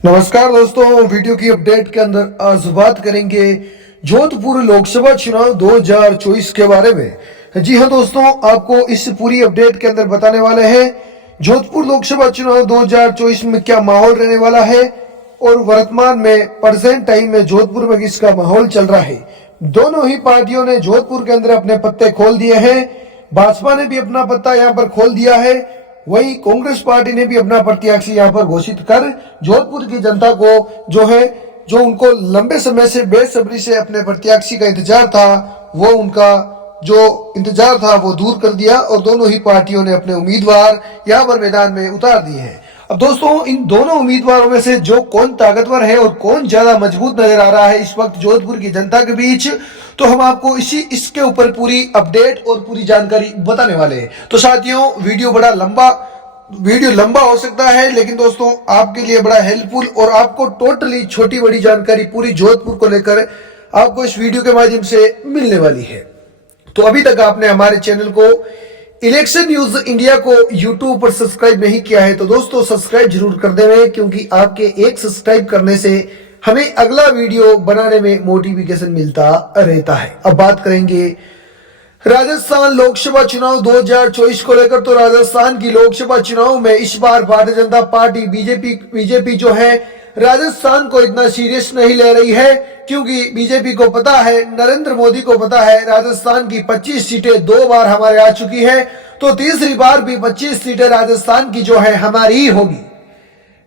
नमस्कार दोस्तों, वीडियो की अपडेट के अंदर आज बात करेंगे जोधपुर लोकसभा चुनाव 2024 के बारे में। जी हां दोस्तों, आपको इस पूरी अपडेट के अंदर बताने वाले हैं जोधपुर लोकसभा चुनाव 2024 में क्या माहौल रहने वाला है और वर्तमान में प्रेजेंट टाइम में जोधपुर में किसका माहौल चल रहा है। दोनों ही पार्टियों ने जोधपुर के अंदर अपने पत्ते खोल दिए हैं। भाजपा ने भी अपना पत्ता यहाँ पर खोल दिया है, वही कांग्रेस पार्टी ने भी अपना प्रत्याशी यहाँ पर घोषित कर जोधपुर की जनता को जो उनको लंबे समय से बेसब्री से अपने प्रत्याशी का इंतजार था, वो उनका जो इंतजार था वो दूर कर दिया और दोनों ही पार्टियों ने अपने उम्मीदवार यहाँ पर मैदान में उतार दिए हैं। अब दोस्तों, इन दोनों उम्मीदवारों में से जो कौन ताकतवर है और कौन ज्यादा मजबूत नजर आ रहा है इस वक्त जोधपुर की जनता के बीच, तो हम आपको इसके ऊपर पूरी अपडेट और पूरी जानकारी बताने वाले हैं। तो साथियों, वीडियो लंबा हो सकता है, लेकिन दोस्तों आपके लिए बड़ा हेल्पफुल और आपको टोटली छोटी बड़ी जानकारी पूरी जोधपुर को लेकर आपको इस वीडियो के माध्यम से मिलने वाली है। तो अभी तक आपने हमारे चैनल को इलेक्शन न्यूज इंडिया को यूट्यूब पर सब्सक्राइब नहीं किया है तो दोस्तों सब्सक्राइब जरूर कर देवें, क्योंकि आपके एक सब्सक्राइब करने से हमें अगला वीडियो बनाने में मोटिवेशन मिलता रहता है। अब बात करेंगे राजस्थान लोकसभा चुनाव 2024 को लेकर। तो राजस्थान की लोकसभा चुनाव में इस बार भारतीय जनता पार्टी बीजेपी जो है राजस्थान को इतना सीरियस नहीं ले रही है, क्योंकि बीजेपी को पता है, नरेंद्र मोदी को पता है, राजस्थान की 25 सीटें 2 बार हमारे आ चुकी है, तो तीसरी बार भी 25 सीटें राजस्थान की जो है हमारी ही होगी।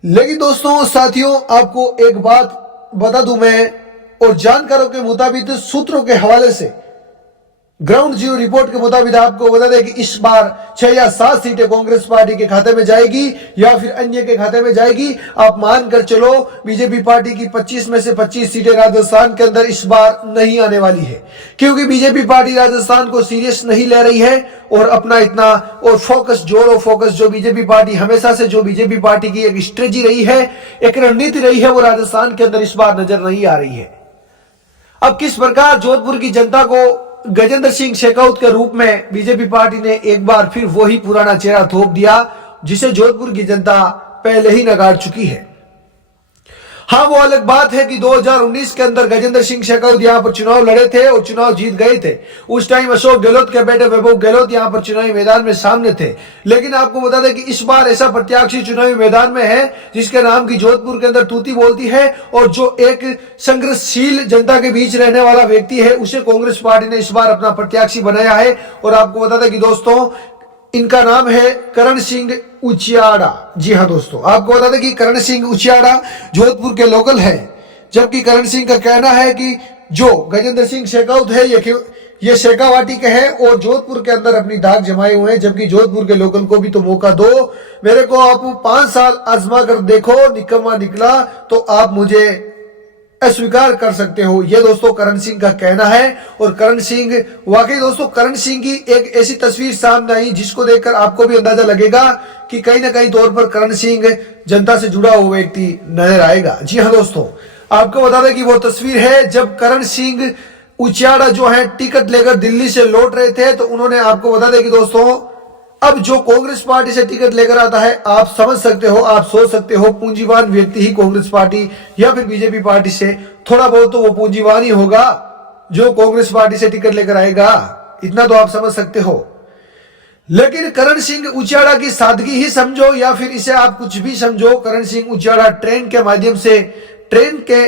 लेकिन दोस्तों साथियों, आपको एक बात बता दूं मैं, और जानकारों के मुताबिक सूत्रों के हवाले से ग्राउंड जीरो रिपोर्ट के मुताबिक आपको बता दें कि इस बार 6 या 7 सीटें कांग्रेस पार्टी के खाते में जाएगी या फिर अन्य के खाते में जाएगी। आप मानकर चलो बीजेपी पार्टी की 25 में से 25 सीटें राजस्थान के अंदर इस बार नहीं आने वाली है, क्योंकि बीजेपी पार्टी राजस्थान को सीरियस नहीं ले रही है और अपना इतना और फोकस जो बीजेपी पार्टी हमेशा से जो बीजेपी पार्टी की एक स्ट्रेटजी रही है, एक रणनीति रही है, वो राजस्थान के अंदर इस बार नजर नहीं आ रही है। अब किस प्रकार जोधपुर की जनता को गजेंद्र सिंह शेखावत के रूप में बीजेपी पार्टी ने एक बार फिर वही पुराना चेहरा थोप दिया, जिसे जोधपुर की जनता पहले ही नकार चुकी है। हाँ, वो अलग बात है कि 2019 के अंदर गजेंद्र सिंह शेखावत यहाँ पर चुनाव लड़े थे और चुनाव जीत गए थे। उस टाइम अशोक गहलोत के बेटे वैभव गहलोत यहाँ पर चुनावी मैदान में सामने थे। लेकिन आपको बता दें कि इस बार ऐसा प्रत्याशी चुनावी मैदान में है जिसके नाम की जोधपुर के अंदर तूती बोलती है और जो एक संघर्षशील जनता के बीच रहने वाला व्यक्ति है, उसे कांग्रेस पार्टी ने इस बार अपना प्रत्याशी बनाया है। और आपको बता दें कि दोस्तों, इनका नाम है करण सिंह उचियाड़ा। जी हाँ दोस्तों, आपको बता दें कि करण सिंह उचियाड़ा जोधपुर के लोकल है, जबकि करण सिंह का कहना है कि जो गजेंद्र सिंह शेखावत है ये शेखावाटी के हैं और जोधपुर के अंदर अपनी दाग जमाए हुए हैं, जबकि जोधपुर के लोकल को भी तो मौका दो। मेरे को आप 5 साल आजमा कर देखो, निकम्मा निकला तो आप मुझे अस्वीकार कर सकते हो। यह दोस्तों करण सिंह का कहना है। और करण सिंह, वाकई दोस्तों करण सिंह की एक ऐसी तस्वीर सामने आई जिसको देखकर आपको भी अंदाजा लगेगा कि कहीं ना कहीं तौर पर करण सिंह जनता से जुड़ा हुआ व्यक्ति नजर आएगा। जी हाँ दोस्तों, आपको बता दें कि वो तस्वीर है जब करण सिंह उचियाड़ा जो है टिकट लेकर दिल्ली से लौट रहे थे। तो उन्होंने, आपको बता दें कि दोस्तों, अब जो कांग्रेस पार्टी से टिकट लेकर आता है, आप समझ सकते हो, आप सोच सकते हो, पूंजीवान व्यक्ति ही कांग्रेस पार्टी या फिर बीजेपी पार्टी से थोड़ा बहुत तो वो पूंजीवान ही होगा जो कांग्रेस पार्टी से टिकट लेकर आएगा, इतना तो आप समझ सकते हो। लेकिन करण सिंह उचियाड़ा की सादगी ही समझो या फिर इसे आप कुछ भी समझो, करण सिंह उचियाड़ा ट्रेन के माध्यम से, ट्रेन के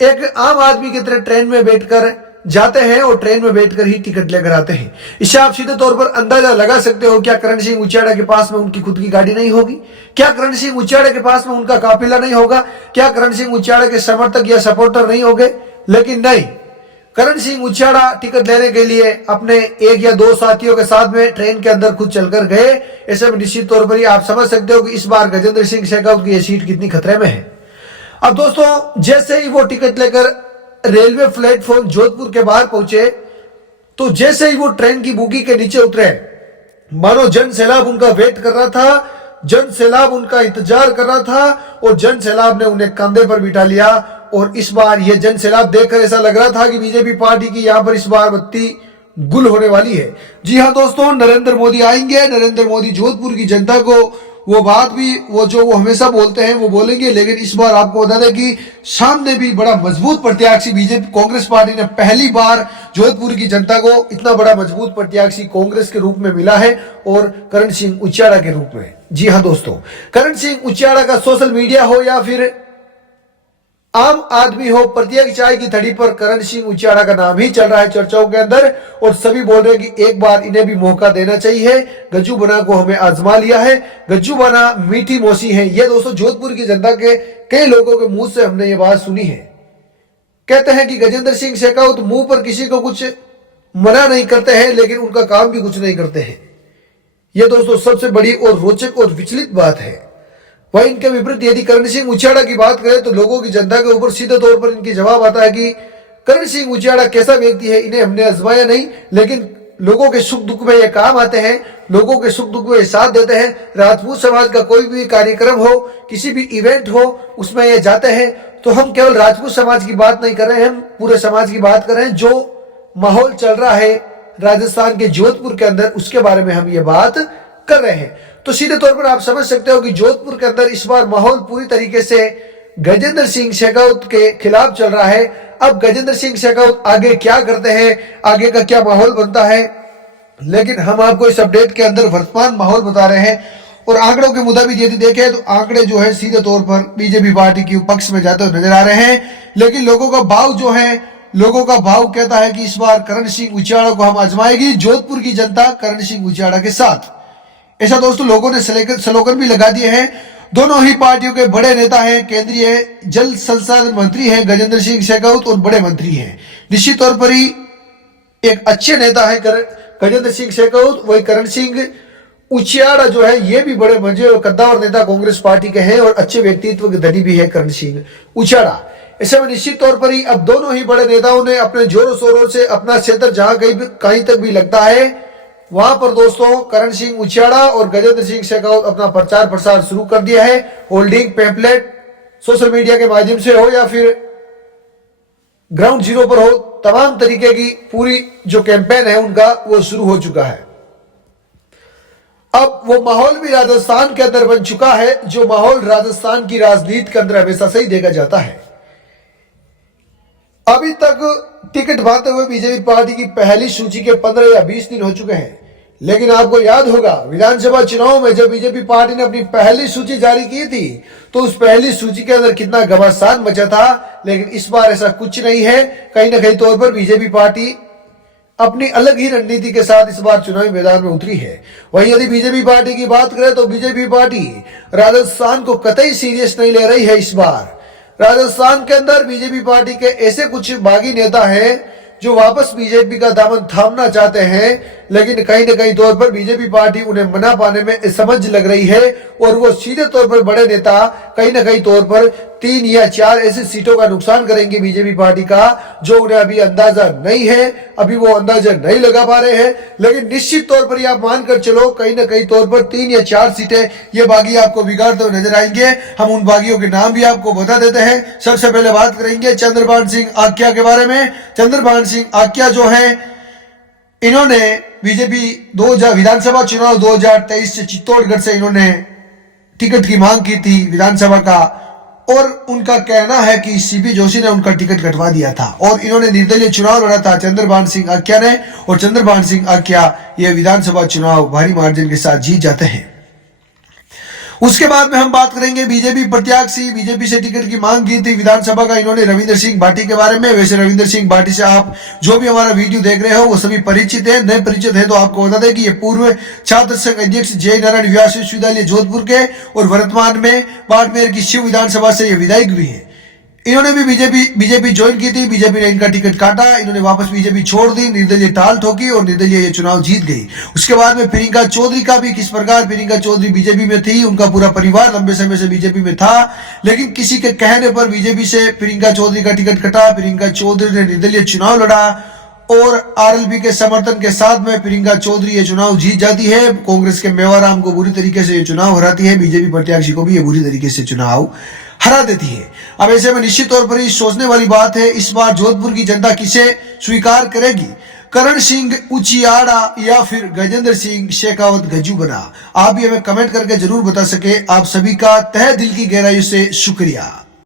एक आम आदमी की तरह ट्रेन में बैठकर जाते हैं और ट्रेन में बैठकर ही टिकट लेकर आते हैं। इससे आप सीधे तौर पर अंदाजा लगा सकते हो, क्या करण सिंह उचियाड़ा के पास में उनकी खुद की गाड़ी नहीं होगी? क्या करण सिंह उचियाड़ा के पास में उनका काफिला नहीं होगा? क्या करण सिंह उचियाड़ा के समर्थक या सपोर्टर नहीं होंगे? लेकिन नहीं, करण सिंह उचियाड़ा टिकट लेने के लिए अपने 1 या 2 साथियों के साथ में ट्रेन के अंदर खुद चलकर गए। ऐसे में निश्चित तौर पर ही आप समझ सकते हो कि इस बार गजेंद्र सिंह शेखावत की यह सीट कितनी खतरे में है। अब दोस्तों, जैसे ही वो टिकट लेकर रेलवे प्लेटफॉर्म जोधपुर के बाहर पहुंचे, तो जैसे ही वो ट्रेन की बोगी के नीचे उतरे, मानो जन सैलाब उनका वेट कर रहा था, जन सैलाब उनका इंतजार कर रहा था और जन सैलाब ने उन्हें कंधे पर बिठा लिया। और इस बार ये जन सैलाब देखकर ऐसा लग रहा था कि बीजेपी पार्टी की यहां पर इस बार बत्ती गुल होने वाली है। जी हाँ दोस्तों, नरेंद्र मोदी आएंगे, नरेंद्र मोदी जोधपुर की जनता को वो बात भी वो हमेशा बोलते हैं वो बोलेंगे, लेकिन इस बार आपको बता दें कि सामने भी बड़ा मजबूत प्रत्याशी बीजेपी कांग्रेस पार्टी ने पहली बार जोधपुर की जनता को इतना बड़ा मजबूत प्रत्याशी कांग्रेस के रूप में मिला है, और करण सिंह उचियाड़ा के रूप में। जी हाँ दोस्तों, करण सिंह उचियाड़ा का सोशल मीडिया हो या फिर आम आदमी हो, प्रत्येक चाय की थड़ी पर करण सिंह उचियाड़ा का नाम ही चल रहा है चर्चाओं के अंदर, और सभी बोल रहे हैं कि एक बार इन्हें भी मौका देना चाहिए। गज्जू बना को हमें आजमा लिया है, गज्जू बना मीठी मौसी है। ये दोस्तों जोधपुर की जनता के कई लोगों के मुंह से हमने ये बात सुनी है। कहते हैं कि गजेंद्र सिंह शेखावत मुंह पर किसी को कुछ मना नहीं करते हैं, लेकिन उनका काम भी कुछ नहीं करते हैं। यह दोस्तों सबसे बड़ी और रोचक और विचलित बात है। वहीं इनके विपरीत यदि करण सिंह उचियाड़ा की बात करें तो लोगों की जनता के ऊपर सीधे तौर पर इनकी जवाब आता है कि करण सिंह उचियाड़ा कैसा व्यक्ति है, इन्हें हमने आजमाया नहीं, लेकिन लोगों के सुख दुख में ये काम आते हैं, लोगों के सुख दुख में ये साथ देते हैं। राजपूत समाज का कोई भी कार्यक्रम हो, किसी भी इवेंट हो, उसमें ये जाते हैं। तो हम केवल राजपूत समाज की बात नहीं कर रहे हैं, हम पूरे समाज की बात कर रहे हैं। जो माहौल चल रहा है राजस्थान के जोधपुर के अंदर, उसके बारे में हम ये बात कर रहे हैं। तो सीधे तौर पर आप समझ सकते हो कि जोधपुर के अंदर इस बार माहौल पूरी तरीके से गजेंद्र सिंह शेखावत के खिलाफ चल रहा है। अब गजेंद्र सिंह शेखावत आगे क्या करते हैं, आगे का क्या माहौल बनता है, लेकिन हम आपको इस अपडेट के अंदर वर्तमान माहौल बता रहे हैं। और आंकड़ों के मुताबिक यदि देखें तो आंकड़े जो है सीधे तौर पर बीजेपी पार्टी के पक्ष में जाते हुए नजर आ रहे हैं, लेकिन लोगों का भाव जो है, लोगों का भाव कहता है कि इस बार करण सिंह उचियाड़ा को हम आजमाएगी, जोधपुर की जनता करण सिंह उचियाड़ा के साथ। ऐसा दोस्तों लोगों ने स्लोगन भी लगा दिए हैं। दोनों ही पार्टियों के बड़े नेता हैं, केंद्रीय जल संसाधन मंत्री हैं गजेंद्र सिंह शेखावत और बड़े मंत्री हैं। निश्चित तौर पर ही एक अच्छे नेता है गजेंद्र सिंह शेखावत। वही करण सिंह उचियाड़ा जो है ये भी बड़े मजे और कद्दावर नेता कांग्रेस पार्टी के हैं और अच्छे व्यक्तित्व के धनी भी है करण सिंह उचियाड़ा। ऐसे में निश्चित तौर पर ही अब दोनों ही बड़े नेताओं ने अपने जोरों शोरों से अपना क्षेत्र जहां कहीं तक भी लगता है, वहां पर दोस्तों करण सिंह उचियाड़ा और गजेंद्र सिंह शेखावत अपना प्रचार प्रसार शुरू कर दिया है। होल्डिंग, पैम्पलेट, सोशल मीडिया के माध्यम से हो या फिर ग्राउंड जीरो पर हो, तमाम तरीके की पूरी जो कैंपेन है उनका वो शुरू हो चुका है। अब वो माहौल भी राजस्थान के अंदर बन चुका है, जो माहौल राजस्थान की राजनीति के अंदर हमेशा से ही देखा जाता है। अभी तक टिकट बांटते हुए बीजेपी पार्टी की पहली सूची के 15 या 20 दिन हो चुके हैं, लेकिन आपको याद होगा विधानसभा चुनाव में जब बीजेपी पार्टी ने अपनी पहली सूची जारी की थी तो उस पहली सूची के अंदर कितना घमासान मचा था। लेकिन इस बार ऐसा कुछ नहीं है। कहीं ना कहीं तौर पर बीजेपी पार्टी अपनी अलग ही रणनीति के साथ इस बार चुनावी मैदान में उतरी है। वहीं यदि बीजेपी पार्टी की बात करें तो बीजेपी पार्टी राजस्थान को कतई सीरियस नहीं ले रही है। इस बार राजस्थान के अंदर बीजेपी पार्टी के ऐसे कुछ बागी नेता हैं जो वापस बीजेपी का दामन थामना चाहते हैं, लेकिन कहीं न कहीं तौर पर बीजेपी पार्टी उन्हें मना पाने में समझ लग रही है। और वो सीधे तौर पर बड़े नेता कहीं न कहीं तौर पर 3 या 4 ऐसी सीटों का नुकसान करेंगे बीजेपी पार्टी का, जो उन्हें अभी अंदाजा नहीं है, अभी वो अंदाजा नहीं लगा पा रहे हैं। लेकिन निश्चित तौर पर आप मानकर चलो कहीं न कहीं तौर पर 3 या 4 सीटें ये बागी आपको बिगाड़ते हुए नजर आएंगे। हम उन बागियों के नाम भी आपको बता देते हैं। सबसे पहले बात करेंगे चंद्रभान सिंह आक्या के बारे में। चंद्रभान सिंह आक्या जो है, इन्होंने बीजेपी विधानसभा चुनाव 2023 से चित्तौड़गढ़ से इन्होंने टिकट की मांग की थी विधानसभा का, और उनका कहना है कि सीपी जोशी ने उनका टिकट कटवा दिया था और इन्होंने निर्दलीय चुनाव लड़ा था चंद्रभान सिंह आक्या ने, और चंद्रभान सिंह आक्या ये विधानसभा चुनाव भारी मार्जिन के साथ जीत जाते हैं। उसके बाद में हम बात करेंगे बीजेपी प्रत्याशी, बीजेपी से टिकट की मांग की थी विधानसभा का इन्होंने रविंद्र सिंह भाटी के बारे में। वैसे रविंद्र सिंह भाटी से आप जो भी हमारा वीडियो देख रहे हो वो सभी परिचित है, नए परिचित है तो आपको बता दें कि ये पूर्व छात्र संघ अध्यक्ष जय नारायण व्यास विश्वविद्यालय जोधपुर के और वर्तमान में बाड़मेर की शिव विधानसभा से ये विधायक भी है। इन्होंने भी बीजेपी ज्वाइन की थी, बीजेपी ने इनका टिकट काटा, इन्होंने वापस बीजेपी छोड़ दी, निर्दलीय टाल ठोकी और निर्दलीय ये चुनाव जीत गई। उसके बाद में प्रियंका चौधरी का भी किस प्रकार, प्रियंका चौधरी बीजेपी में थी, उनका पूरा परिवार लंबे समय से बीजेपी में था, लेकिन किसी के कहने पर बीजेपी से प्रियंका चौधरी का टिकट कटा। प्रियंका चौधरी ने निर्दलीय चुनाव लड़ा और आरएलपी के समर्थन के साथ में प्रियंका चौधरी ये चुनाव जीत जाती है। कांग्रेस के मेवाराम को बुरी तरीके से ये चुनाव हराती है, बीजेपी प्रत्याशी को भी ये बुरी तरीके से चुनाव हरा देती है। अब ऐसे में निश्चित तौर पर सोचने वाली बात है इस बार जोधपुर की जनता किसे स्वीकार करेगी। करण सिंह उचियाड़ा या फिर गजेंद्र सिंह शेखावत गज्जू बना? आप भी हमें कमेंट करके जरूर बता सके। आप सभी का तहे दिल की गहराइयों से शुक्रिया।